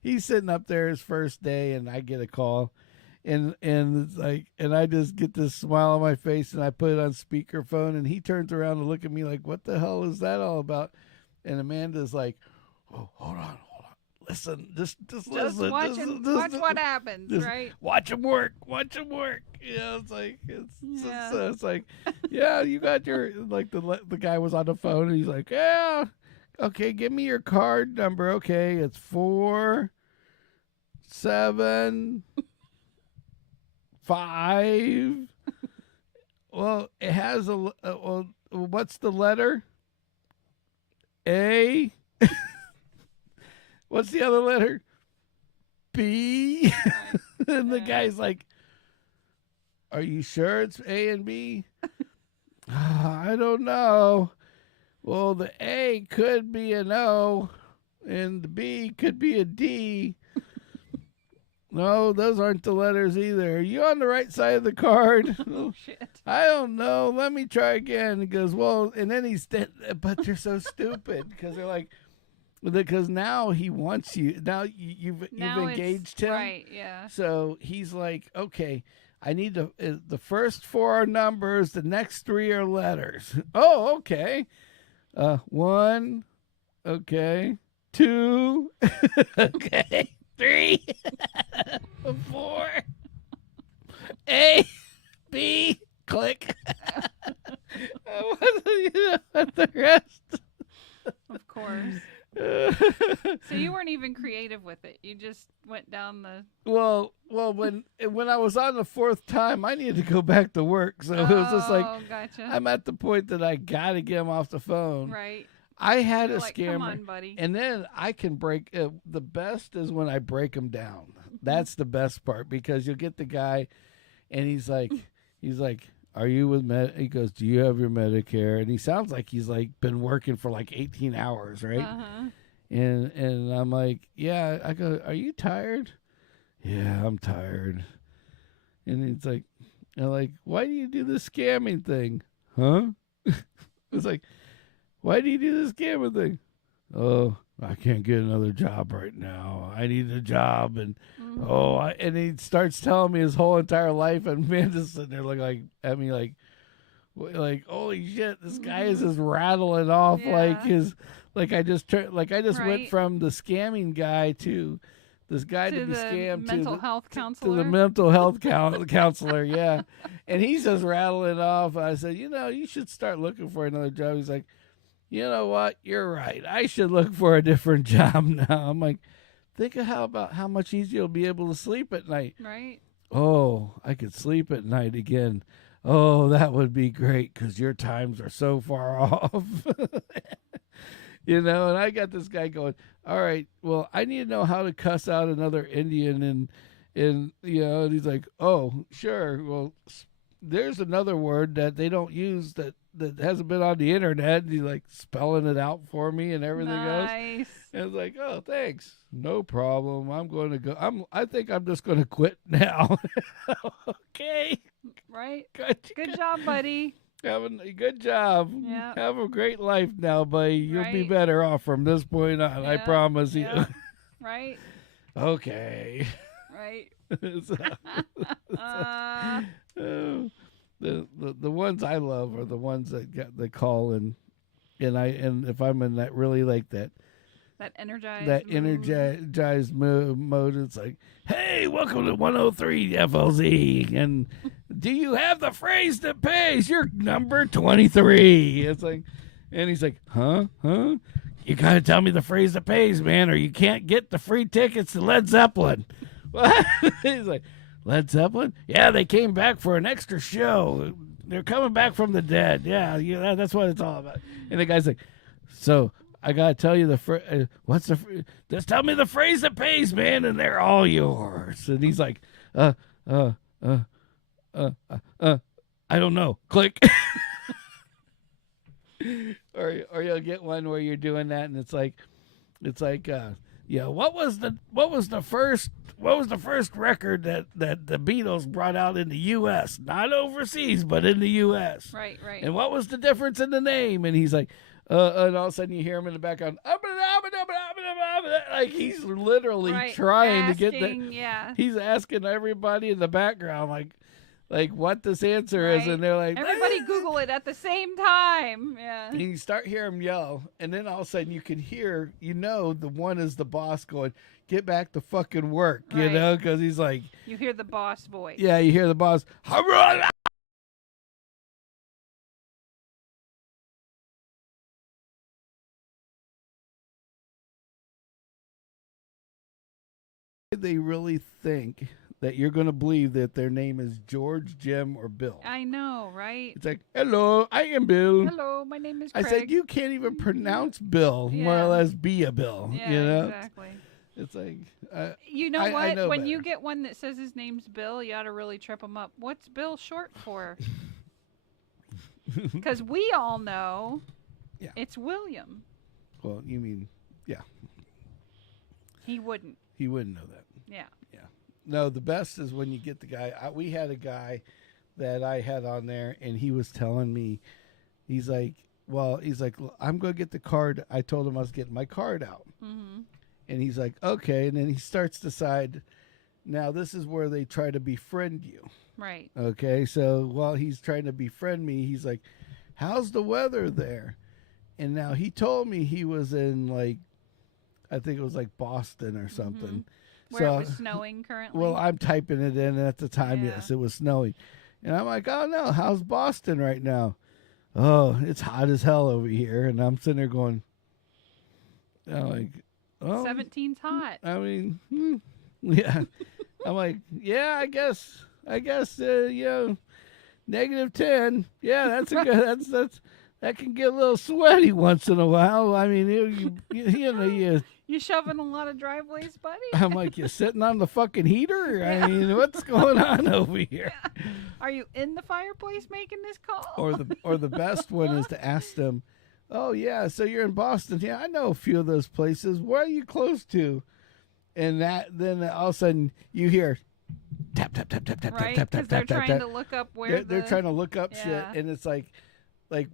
He's sitting up there his first day, and I get a call. And it's like, and I just get this smile on my face, and I put it on speakerphone, and he turns around to look at me like, what the hell is that all about? And Amanda's like, oh, hold on. just Just listen. watch what happens, right? Watch him work. Watch him work. It's like Yeah. it's like, yeah, you got your like the guy was on the phone and he's like, yeah, okay, give me your card number. Okay, it's 475. Well, it has well, what's the letter? A. What's the other letter? B. And the guy's like, are you sure it's A and B? I don't know. Well, the A could be an O, and the B could be a D. No, those aren't the letters either. Are you on the right side of the card? Oh, shit. I don't know. Let me try again. He goes, well, and then but they're so stupid because they're like, because now he wants you. Now you've engaged him. Right, yeah. So he's like, okay, I need the first 4 are numbers, the next 3 are letters. Oh, okay. 1, okay. 2, okay. 3, 4, A, B, click. The rest. Of course. So you weren't even creative with it. You just went down the. Well, when I was on the 4th time, I needed to go back to work. So it was just like, gotcha. I'm at the point that I gotta get him off the phone. Right. I had You're a like, scammer, come on, buddy. and then I can break. The best is when I break him down. That's the best part because you'll get the guy, and he's like, are you with He goes, do you have your Medicare? And he sounds like he's like been working for like 18 hours, right? Uh-huh. And I'm like, yeah. I go, are you tired? Yeah, I'm tired. And he's like, I'm like, why do you do the scamming thing? Huh? It's like, why do you do the scamming thing? Oh, I can't get another job right now. I need a job, and and he starts telling me his whole entire life, and man, just sitting there looking at me like holy shit, this guy is just rattling off I just went from the scamming guy to this guy to be scammed mental health counselor. To the mental health counselor, yeah, and he's just rattling off. I said, you should start looking for another job. He's like, you know what? You're right. I should look for a different job now. I'm like, think of how much easier you'll be able to sleep at night. Right. Oh, I could sleep at night again. Oh, that would be great because your times are so far off. And I got this guy going, all right, well, I need to know how to cuss out another Indian. And he's like, oh, sure. Well, there's another word that they don't use that hasn't been on the internet. And he's like spelling it out for me and everything else. Nice. And it's like, oh, thanks. No problem. I'm going to go. I think I'm just going to quit now. Okay. Right. Good job, buddy. Good job. Yeah. Have a great life now, buddy. You'll be better off from this point on. I promise you. Right. Okay. Right. The ones I love are the ones that call and if I'm in that really like that energized mode, it's like, hey, welcome to 103 FLZ, and do you have the phrase that pays? You're number 23. It's like, and he's like, huh? You gotta tell me the phrase that pays, man, or you can't get the free tickets to Led Zeppelin. What? He's like, Led Zeppelin? Yeah, they came back for an extra show. They're coming back from the dead. Yeah, that's what it's all about. And the guy's like, so I gotta tell you what's the? Just tell me the phrase that pays, man, and they're all yours. And he's like, I don't know. Click. or you'll get one where you're doing that, and it's like, what was the first record that the Beatles brought out in the U.S., not overseas, but in the U.S. Right. And what was the difference in the name? And he's like, and all of a sudden you hear him in the background, like he's literally trying to get that. Yeah. He's asking everybody in the background, like, like what this answer is, and they're like, everybody Google it at the same time. Yeah. And you start hearing them yell, and then all of a sudden you can hear, the one is the boss going, "Get back to fucking work," because he's like, you hear the boss voice. Yeah, you hear the boss. They really think that you're going to believe that their name is George, Jim, or Bill. I know, right? It's like, hello, I am Bill. Hello, my name is Craig. I said, you can't even pronounce Bill, more or less be a Bill. Yeah, exactly. It's like, you know what? I know when better. you get one that says his name's Bill, you ought to really trip him up. What's Bill short for? Because we all know it's William. Well, you mean, yeah. He wouldn't. He wouldn't know that. Yeah. Yeah. No, the best is when you get the guy. We had a guy that I had on there, and he was telling me, he's like, I'm going to get the card. I told him I was getting my card out. Mm-hmm. And he's like, okay. And then he starts to decide, now this is where they try to befriend you. Right. Okay. So while he's trying to befriend me, he's like, how's the weather there? And now he told me he was in I think it was Boston or something. Where it was snowing currently. Well, I'm typing it in, and at the time, yes, it was snowing. And I'm like, oh, no, how's Boston right now? Oh, it's hot as hell over here. And I'm sitting there going, I'm like, oh. 17's hot. I mean, yeah. I'm like, yeah, I guess, -10. Yeah, that's a good, that can get a little sweaty once in a while. I mean, you shoving a lot of driveways, buddy? I'm like, you sitting on the fucking heater? I mean, what's going on over here? Yeah. Are you in the fireplace making this call? Or the best one is to ask them, oh, yeah, so you're in Boston. Yeah, I know a few of those places. Where are you close to? And then all of a sudden you hear tap, tap, tap, tap, tap, right? tap, tap, tap, They're tap, trying to look up where they're trying to look up shit, and it's like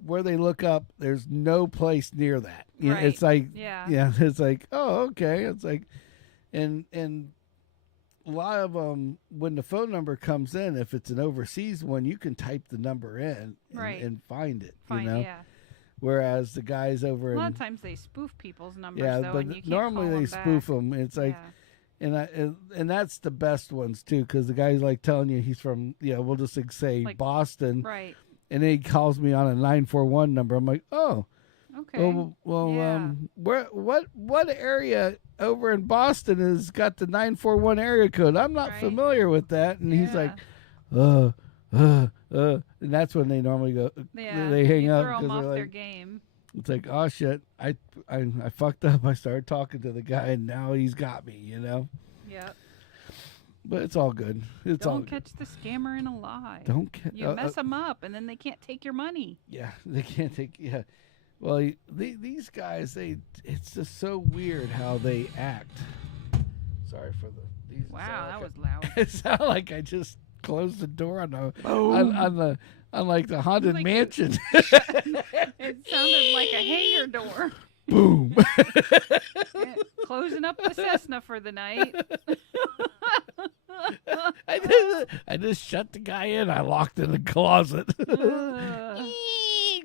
where they look up, there's no place near that. Right. It's like, yeah, it's like, oh, okay. It's like, and a lot of them, when the phone number comes in, if it's an overseas one, you can type the number in and find it. Yeah. Whereas the guys over a lot of times they spoof people's numbers, though, but and you can't normally call they them spoof back. them. It's like, and that's the best ones too, because the guy's like telling you he's from, we'll just say Boston, right? And then he calls me on a 941 number. I'm like, oh, okay. Well, what area over in Boston has got the 941 area code? I'm not familiar with that. And he's like, and that's when they normally go. Yeah, they hang up throw them off like, their game. It's like, oh shit, I fucked up. I started talking to the guy, and now he's got me. Yep. But it's all good. Don't catch the scammer in a lie. You mess them up, and then they can't take your money. Yeah, they can't take. Yeah, well, these guys, it's just so weird how they act. Sorry for these. Wow, that was loud. It sounded like I just closed the door on the Haunted Mansion. It sounded like a hangar door. Boom. Closing up the Cessna for the night. I just shut the guy in. I locked in the closet.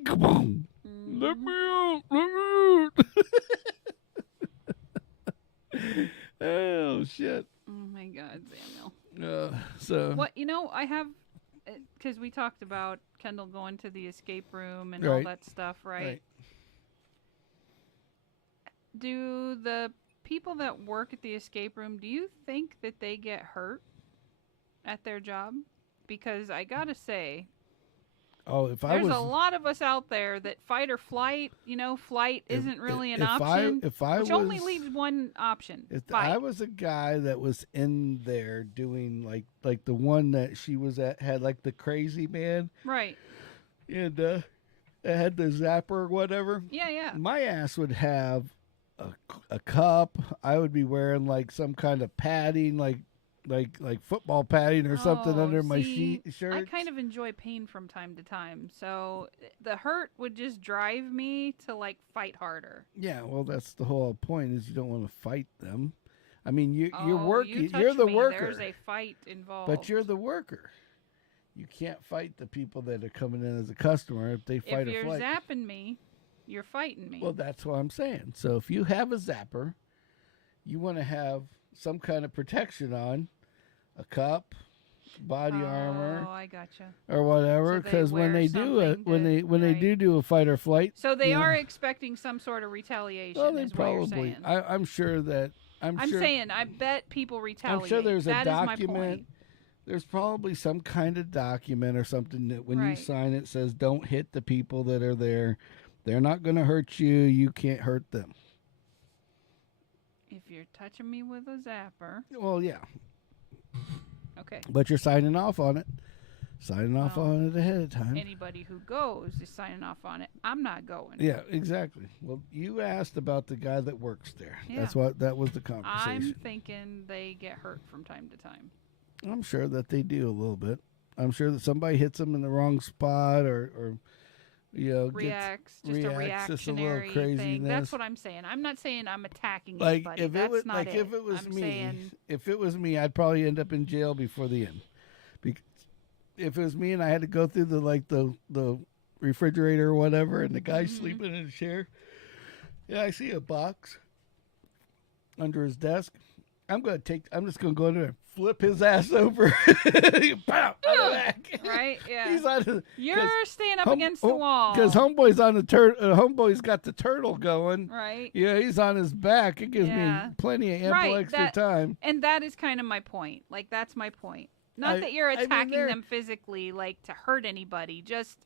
Come on. Let me out. Oh, shit. Oh, my God, Samuel. So. What, I have, because we talked about Kendall going to the escape room and all that stuff, right? Do the people that work at the escape room, do you think that they get hurt at their job? Because I gotta say, there's a lot of us out there that fight or flight. Flight isn't really an option. Which only leaves one option. If fight. I was a guy that was in there doing like the one that she was at, had like the crazy man, right? And had the zapper or whatever. Yeah. My ass would have a cup. I would be wearing like some kind of padding, like football padding or something under my shirt. I kind of enjoy pain from time to time, so the hurt would just drive me to fight harder. Yeah, well, that's the whole point. Is you don't want to fight them. I mean, you're working. You're the worker. There's a fight involved. But you're the worker. you can't fight the people that are coming in as a customer if they fight if or flight. If you're zapping me, you're fighting me. Well, that's what I'm saying. So if you have a zapper, you want to have some kind of protection on, a cup, body armor. Oh, I gotcha. Or whatever, because when they do it, they do a fight or flight, so they are expecting some sort of retaliation. Well, they is probably. What you're saying. I'm sure that. I'm sure, saying I bet people retaliate. I'm sure there's that a document. Is my point. There's probably some kind of document or something that when you sign it says don't hit the people that are there. They're not going to hurt you. You can't hurt them. If you're touching me with a zapper. Well, yeah. Okay. But you're signing off on it. Signing off on it ahead of time. Anybody who goes is signing off on it. I'm not going. Yeah, exactly. Well, you asked about the guy that works there. Yeah. That was the conversation. I'm thinking they get hurt from time to time. I'm sure that they do a little bit. I'm sure that somebody hits them in the wrong spot or reacts a reactionary thing. That's what I'm saying. I'm not saying I'm attacking anybody. If it was me, I'd probably end up in jail before the end. Because if it was me and I had to go through the refrigerator or whatever, and the guy's sleeping in a chair, I see a box under his desk. I'm just gonna go in there and flip his ass over. Pow, right? Yeah. He's on You're staying up against the wall because homeboy's on the homeboy's got the turtle going. Right. Yeah, he's on his back. It gives me plenty of ample extra time. And that is kind of my point. Like that's my point. Not that you're attacking them physically, like to hurt anybody. Just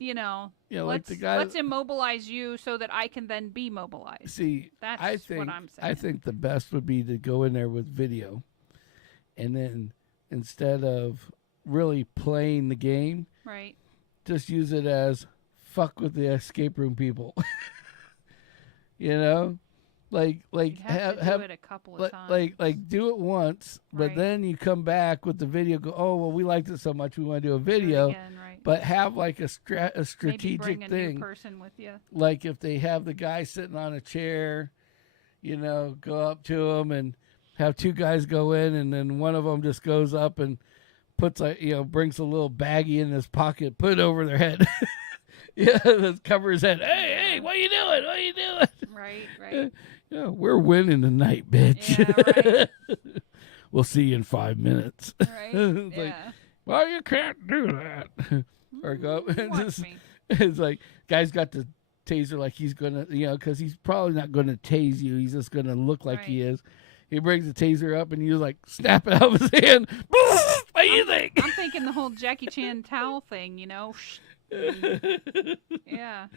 let's immobilize you so that I can then be mobilized. See, that's what I'm saying. I think the best would be to go in there with video, and then instead of really playing the game, right, just use it as fuck with the escape room people. Like have it a couple of times. Like do it once, but then you come back with the video. Go, oh well, we liked it so much, we want to do a video. Again, right. But have like a strategic Maybe bring a thing. New person with you. Like if they have the guy sitting on a chair, go up to him and have two guys go in, and then one of them just goes up and puts brings a little baggie in his pocket, put it over their head. Cover his head. Hey, what you doing? What you doing? Right. Yeah, we're winning tonight, bitch. Yeah, right. We'll see you in 5 minutes. Right. Like, well, you can't do that. Or go and just, it's like, guy's got the taser like he's gonna, because he's probably not gonna tase you. He's just gonna look like he is. He brings the taser up and you like snap it out of his hand. What do you think? I'm thinking the whole Jackie Chan towel thing, Yeah.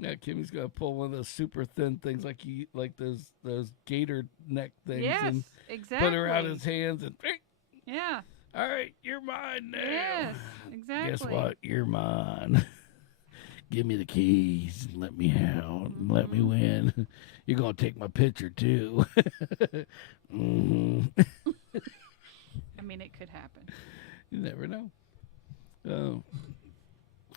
Yeah, Kimmy's gonna pull one of those super thin things like those gator neck things. Yes, and exactly. Put her out his hands and yeah. All right, you're mine now. Yes, exactly. Guess what? You're mine. Give me the keys and let me out and let me win. You're gonna take my picture too. I mean, it could happen. You never know.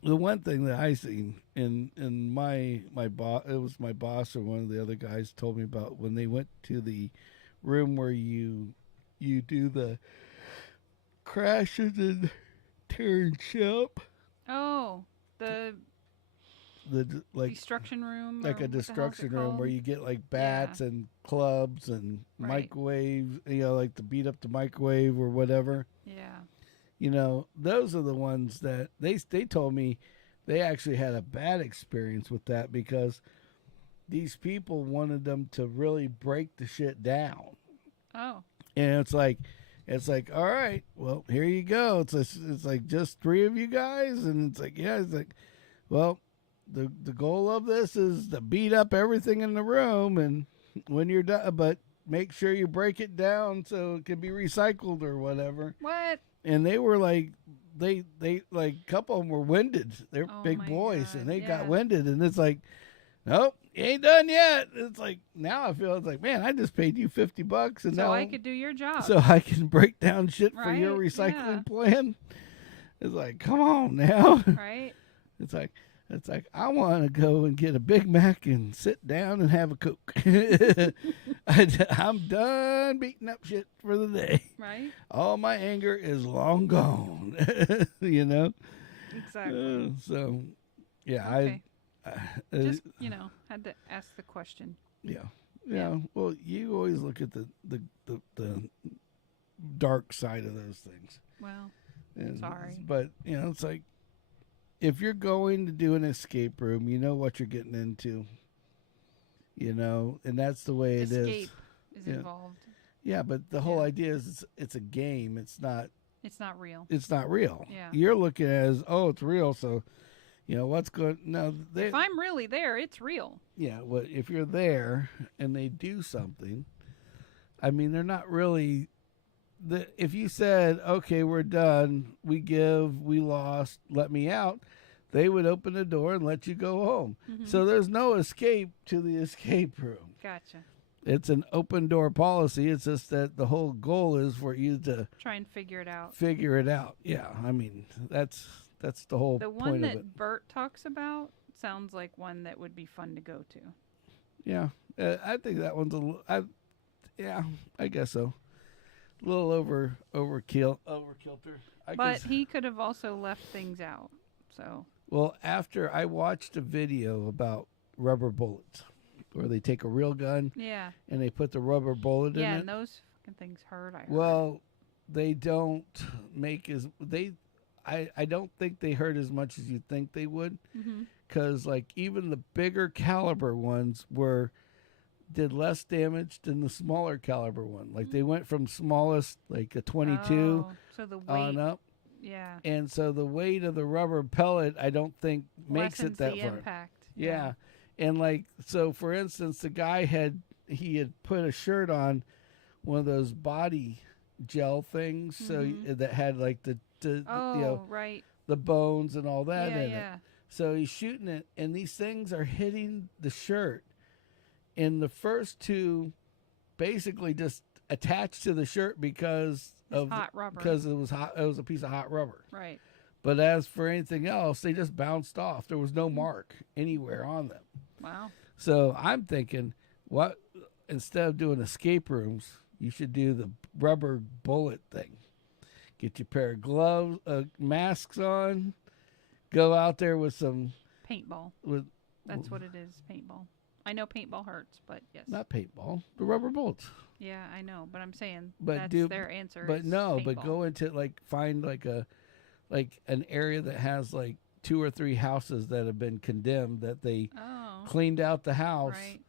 The one thing that I seen in my boss, it was my boss or one of the other guys told me about when they went to the room where you do the crashes and tearing ship. Oh, the destruction room, like a destruction room where you get like bats and clubs and microwaves, like to beat up the microwave or whatever. Yeah. Those are the ones that they told me they actually had a bad experience with that because these people wanted them to really break the shit down. Oh. And it's like, all right, well, here you go. It's like just 3 of you guys. And it's like, it's like, well, the goal of this is to beat up everything in the room. And when you're done, but make sure you break it down so it can be recycled or whatever. What? And they were like, they like a couple of them were winded. They're big boys, God, and they got winded. And it's like, nope, you ain't done yet. It's like now I feel it's like, man, I just paid you $50, and now I could do your job, so I can break down shit for your recycling plan. It's like, come on now, right? It's like, It's like, I want to go and get a Big Mac and sit down and have a Coke. I'm done beating up shit for the day. Right. All my anger is long gone. You know? Exactly. So, yeah, okay. Just, had to ask the question. Yeah. Yeah. Well, you always look at the dark side of those things. Well, sorry. But, it's like, if you're going to do an escape room, you know what you're getting into. And that's the way it is. Escape is involved. Yeah, but the whole idea is it's a game. It's not real. It's not real. Yeah. You're looking at it as, oh, it's real, so what's going no if I'm really there, it's real. Yeah, well, if you're there and they do something, I mean, they're not really if you said, okay, we're done, we lost, let me out, they would open the door and let you go home. Mm-hmm. So there's no escape to the escape room. Gotcha. It's an open door policy. It's just that the whole goal is for you to try and figure it out. Yeah, I mean, that's the whole point of it. The one that Bert talks about sounds like one that would be fun to go to. Yeah, I think that one's I guess so. A little overkilter. But he could have also left things out. So. Well, after I watched a video about rubber bullets, where they take a real gun, and they put the rubber bullet in it. Yeah, and those fucking things hurt. I heard. Well, they don't make I don't think they hurt as much as you'd think they would, because like even the bigger caliber ones did less damage than the smaller caliber one. Like they went from smallest, like a 22, so the weight, on up. Yeah. And so the weight of the rubber pellet, I don't think makes it that the far. Impact. Yeah. And like, so for instance, the guy had put a shirt on, one of those body gel things, so that had like the right, the bones and all that in it. So he's shooting it, and these things are hitting the shirt. And the first two basically just attached to the shirt because of hot rubber. Because it was hot. It was a piece of hot rubber. Right. But as for anything else, they just bounced off. There was no mark anywhere on them. Wow. So I'm thinking, instead of doing escape rooms, you should do the rubber bullet thing. Get your pair of gloves, masks on. Go out there with some paintball. That's what it is, paintball. I know paintball hurts, but yes. Not paintball, the rubber bullets. Yeah, I know, but I'm saying that's their answer. But no, paintball. But go into find an area that has like 2 or 3 houses that have been condemned, that they cleaned out the house, right,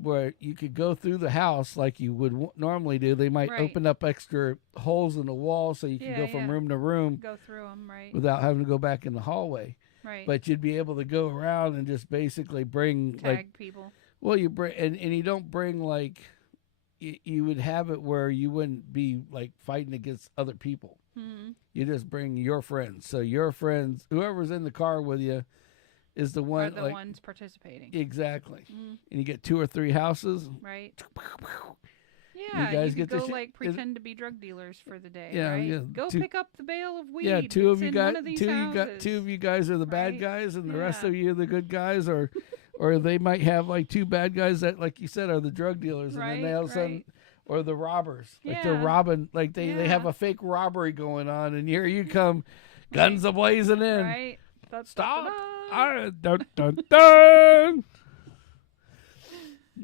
where you could go through the house like you would normally do. They might open up extra holes in the wall so you can go from room to room, go through them, right, without having to go back in the hallway. Right. But you'd be able to go around and just basically tag people. Well, you bring and you don't bring you would have it where you wouldn't be like fighting against other people. Mm-hmm. You just bring your friends. So your friends, whoever's in the car with you, is the one. Are the ones participating. Exactly. Mm-hmm. And you get 2 or 3 houses. Right. Yeah, you guys get to pretend to be drug dealers for the day. Yeah, right? yeah. Go pick up the bale of weed. Yeah, two of you guys are the right? bad guys, and the rest of you are the good guys, or they might have like 2 bad guys that, like you said, are the drug dealers, and then they all of a sudden, or the robbers, like they're robbing, like they have a fake robbery going on, and here you come, guns a blazing in. Right. Stop! Dun, dun, dun.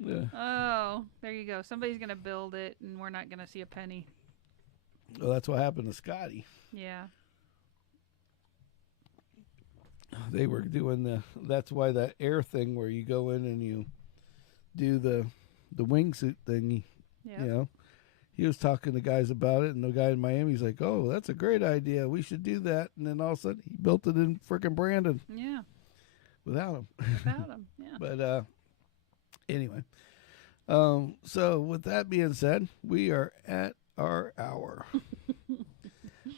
Yeah. Oh, there you go. Somebody's going to build it, and we're not going to see a penny. Well, that's what happened to Scotty. Yeah. They were doing that's why that air thing where you go in and you do the wingsuit thing, he was talking to guys about it, and the guy in Miami's like, oh, that's a great idea. We should do that. And then all of a sudden, he built it in frickin' Brandon. Yeah. Without him. Yeah. But, anyway, so with that being said, we are at our hour.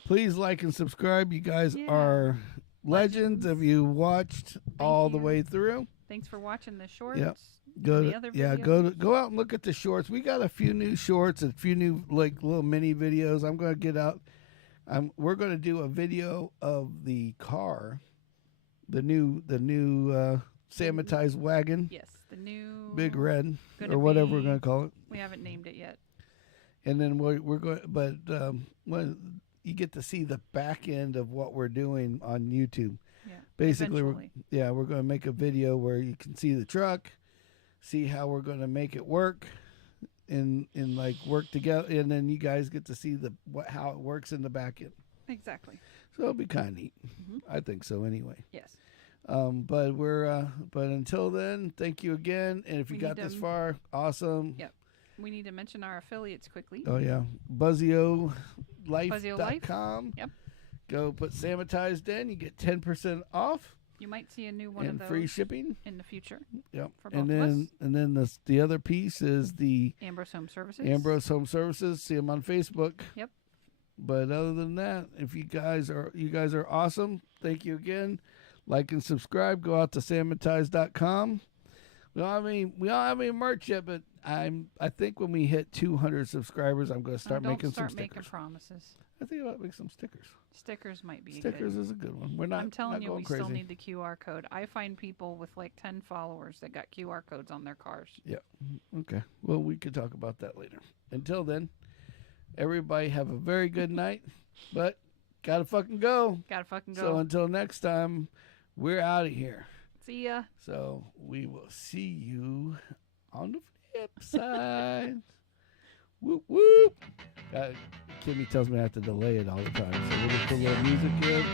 Please like and subscribe. You guys are legends if you watched all the way through. Thanks for watching the shorts. Yep. Go out and look at the shorts. We got a few new shorts, a few new little mini videos. I'm going to get out. We're going to do a video of the car The new Sammitized wagon. Yes, the new Big Red, or whatever we're going to call it. We haven't named it yet. And then we're going, but when you get to see the back end of what we're doing on YouTube. Yeah. Basically, we're going to make a video where you can see the truck, see how we're going to make it work, and like work together, and then you guys get to see how it works in the back end. Exactly. So it'll be kind of neat. I think so anyway. Yes. But until then, thank you again. And if you got this far, awesome. Yep. We need to mention our affiliates quickly. Oh yeah. BuzzioLife.com. Yep. Go put Sammitized in, you get 10% off. You might see a new one and of those free shipping in the future. Yep. For both of us. And then the other piece is the Ambrose Home Services. Ambrose Home Services. See them on Facebook. Yep. But other than that, if you guys are awesome. Thank you again. Like and subscribe. Go out to Sammitized.com. We don't have any merch yet, but I think when we hit 200 subscribers, I'm going to start making some stickers. Don't start making promises. I think about making some stickers. Stickers might be Stickers is a good one. We're not. I'm telling you, we crazy. still need the QR code. I find people with like 10 followers that got QR codes on their cars. Yeah. Okay. Well, we could talk about that later. Until then, everybody have a very good night. But gotta fucking go. So until next time, we're out of here. See ya. So we will see you on the flip side. Whoop whoop. Kimmy tells me I have to delay it all the time. So we'll just put a little music in.